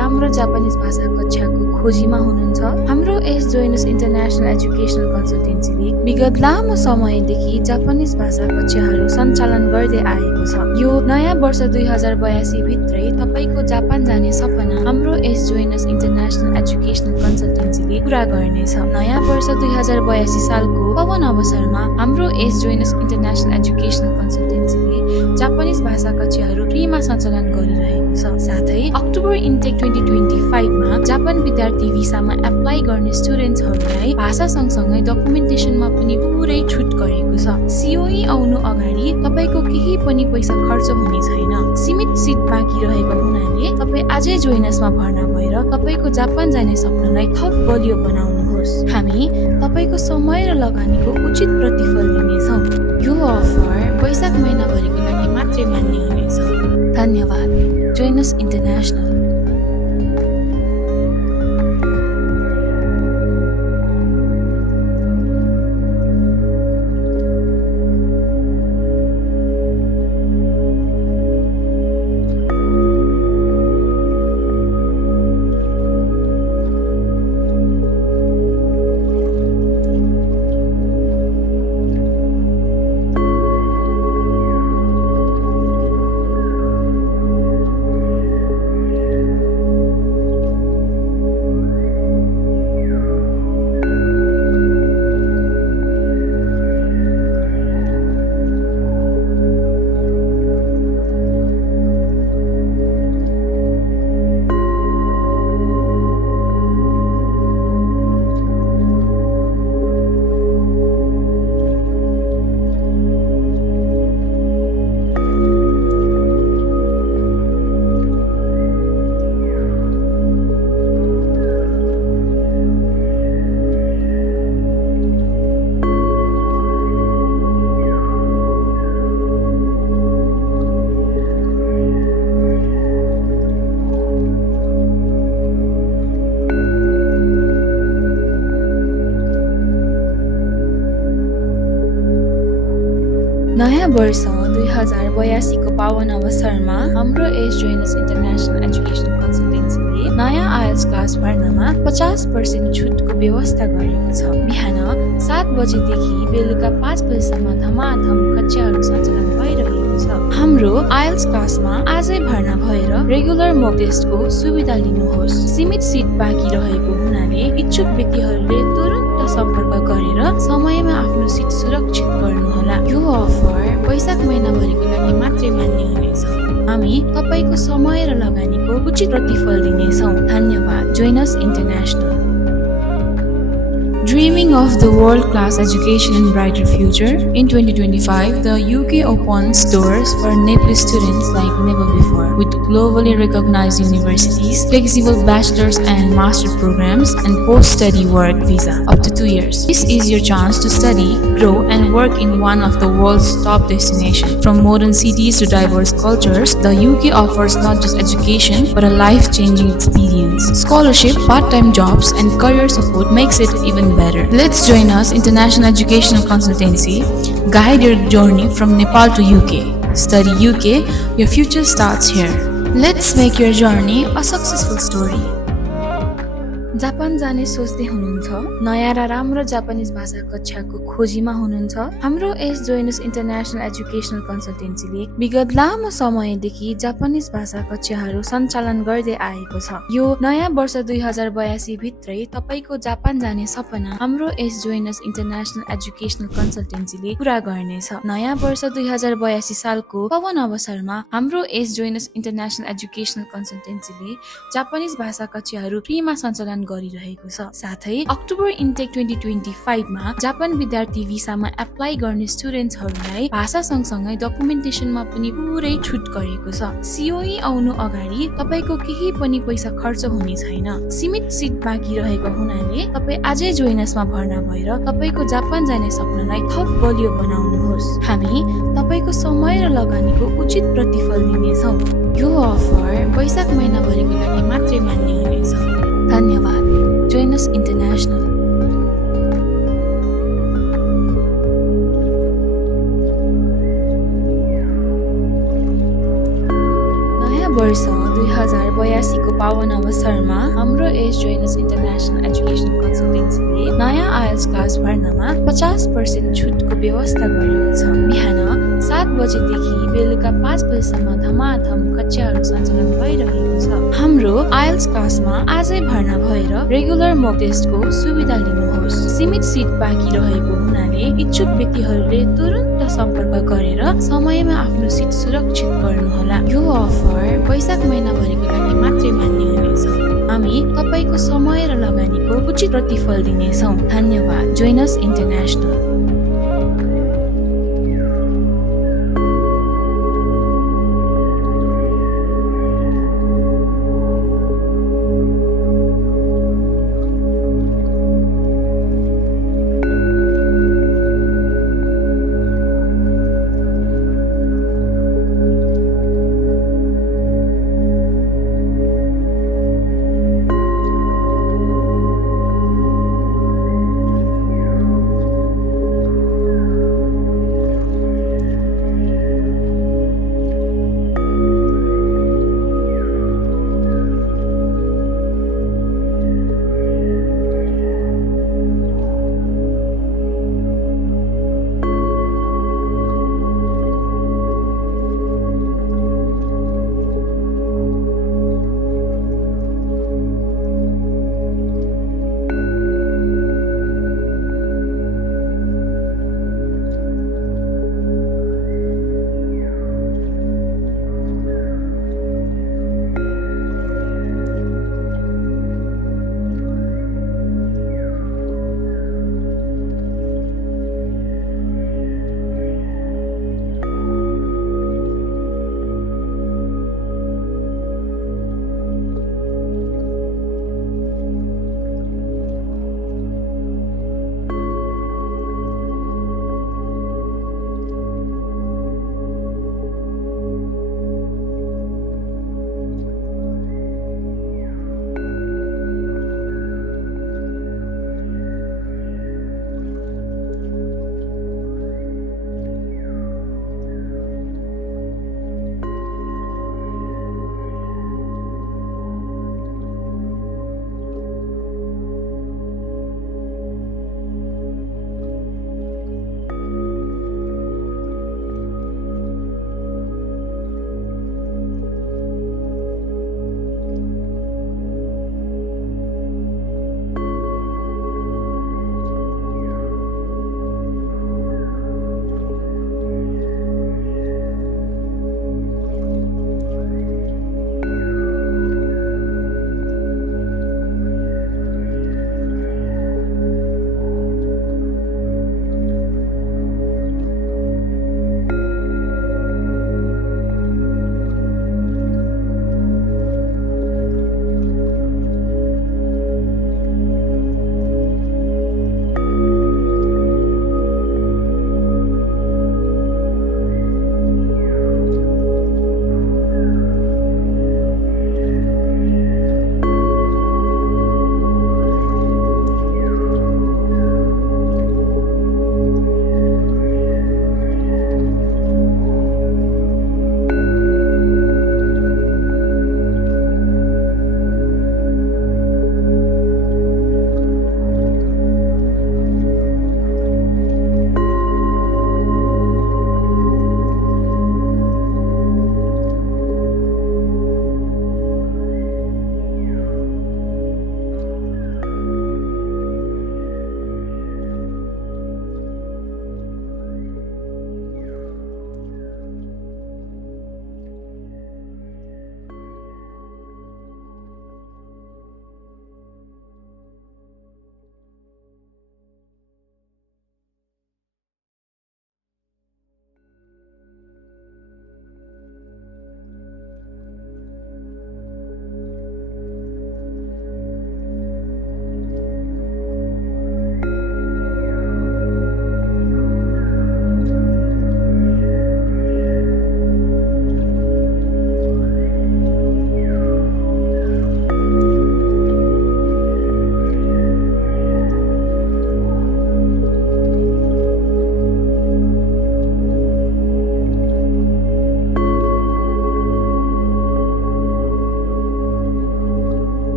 राम्रो जापानिज भाषा कक्षाको खोजीमा हुनुहुन्छ? हाम्रो यस जोइनस इन्टरनेसनल एजुकेसनल कन्सल्टेन्सीले विगत लामो समयदेखि जापानिज भाषा कक्षाहरू सञ्चालन गर्दै आएको छ। यो नयाँ वर्ष 2082 भित्रै तपाईको जापान जाने सपना हाम्रो यस जोइनस इन्टरनेसनल एजुकेसनल कन्सल्टेन्सीले पूरा गर्नेछ। नयाँ वर्ष 2082 सालको पावन अवसरमा हाम्रो यस जोइनस इन्टरनेसनल एजुकेसनल कन्सल्टेन्सीले जापानिज भाषा कक्षाहरू फ्रीमा सञ्चालन गरिरहेको छ। साथै अक्टोबर इन्टेक 2025 मा जापान विद्यार्थी भिसामा एप्लाई गर्ने स्टुडेन्ट्सहरूलाई भाषा सँगसँगै डकुमेन्टेसनमा पनि पुरै छुट गरेको छ। सीओई आउनु अगाडि तपाईको केही पनि पैसा खर्च हुने छैन। सीमित सिट बाँकी रहेको हुनाले तपाई आजै जोइनसमा भर्ना भएर तपाईको जापान जाने सपनालाई थप बलियो बनाउनुहोस्। हामी तपाईको समय र लगानीको उचित प्रतिफल दिनेछौँ। यो अफर वैशाख महिनाभरिको लागि मात्रै मान्य हुनेछ। धन्यवाद। जोइनस इन्टरनेसनल। नयाँ वर्ष 2082 को पावन अवसरमा हाम्रो यस जोइनस इन्टरनेसनल एजुकेसनल कन्सल्टेन्सीले नयाँ आइएल्ट्स क्लास भर्नामा 50% छुटको व्यवस्था गरेको छ। बिहान 7 बजेदेखि बेलुका 5 बजेसम्म धमाधम कक्षाहरू सञ्चालन भइरहेको छ। हाम्रो आइएल्ट्स क्लासमा आजै भर्ना भएर रेगुलर मक टेस्टको सुविधा लिनुहोस्। सीमित सिट बाँकी रहेको हुनाले इच्छुक व्यक्तिहरूले तुरुन्त सम्पर्क गरेर समयमा आफ्नो सिट सुरक्षित गर्नुहोला। यो अफर वैशाख महिनाभरिको लागि मात्रै मान्य हुनेछ। हामी तपाईको समय र लगानीको उचित प्रतिफल दिनेछौँ। धन्यवाद। जोइनस international. Dreaming of the world-class education and brighter future? In 2025, the UK opens doors for Nepalese students like never before, with globally recognized universities, flexible bachelor's and master programs, and post-study work visa up to 2 years. This is your chance to study, grow, and work in one of the world's top destinations. From modern cities to diverse cultures, the UK offers not just education, but a life-changing experience. Scholarship, part-time jobs, and career support makes it even better. Let's join us, International Educational Consultancy, guide your journey from Nepal to UK. Study UK, your future starts here. Let's make your journey a successful story. Japan जाने सोच्दै हुनुहुन्छ? नयाँ र राम्रो Japanese भाषा कक्षाको खोजीमा हुनुहुन्छ? हाम्रो यस जोइनस इन्टरनेसनल एजुकेसनल कन्सल्टेन्सीले विगत लामो समयदेखि जापानिज भाषा कक्षाहरू सञ्चालन गर्दै आएको छ। यो नयाँ वर्ष 2082 भित्रै तपाईको जापान जाने सपना हाम्रो यस जोइनस इन्टरनेसनल एजुकेसनल कन्सल्टेन्सीले पूरा गर्नेछ। नयाँ वर्ष 2082 सालको पावन अवसरमा हाम्रो यस जोइनस इन्टरनेसनल एजुकेसनल कन्सल्टेन्सीले जापानिज भाषा कक्षाहरू फ्रीमा सञ्चालन गरिरहेको छ। साथै अक्टोबर इन्टेक 2025 मा जापान विद्यार्थी भिसामा एप्लाई गर्ने स्टुडेन्ट्सहरूलाई भाषा सँगसँगै डकुमेन्टेसनमा पनि पुरै छुट गरेको छ। सीओई आउनु अगाडि तपाईको केही पनि पैसा खर्च हुने छैन। सीमित सिट बाँकी रहेको हुनाले तपाई आजै जोइनसमा भर्ना भएर तपाईको जापान जाने सपनालाई थप बलियो बनाउनुहोस्। हामी तपाईको समय र लगानीको उचित प्रतिफल दिनेछौँ। यो अफर वैशाख महिनाभरिको लागि मात्रै मान्य हुनेछ। धन्यवाद। जोइनस इन्टरनेसनल। नयाँ वर्ष 2082 को पावन अवसरमा हाम्रो जोइनस इन्टरनेशनल एजुकेसन कन्सल्टेन्सीले नयाँ आइएल्स क्लास भर्नमा 50% छुटको व्यवस्था गरेको छ। बिहान 7 बजेदेखि बेलुका 5 बजेसम्म धमाधम कक्षाहरू सञ्चालन भइरहेको छ। हाम्रो आइएल्स क्लासमा आजै भर्ना भएर रेगुलर मक टेस्टको सुविधा लिनुहोस्। सीमित सिट बाँकी रहेको हुनाले इच्छुक व्यक्तिहरूले तुरुन्त सम्पर्क गरेर समयमा आफ्नो सिट सुरक्षित गर्नुहोला। यो अफर वैशाख महिनाभरिको लागि मात्रै मान्य हुनेछ। हामी तपाईको समय र लगानीको उचित प्रतिफल दिनेछौँ। धन्यवाद। जोइनस इन्टरनेशनल।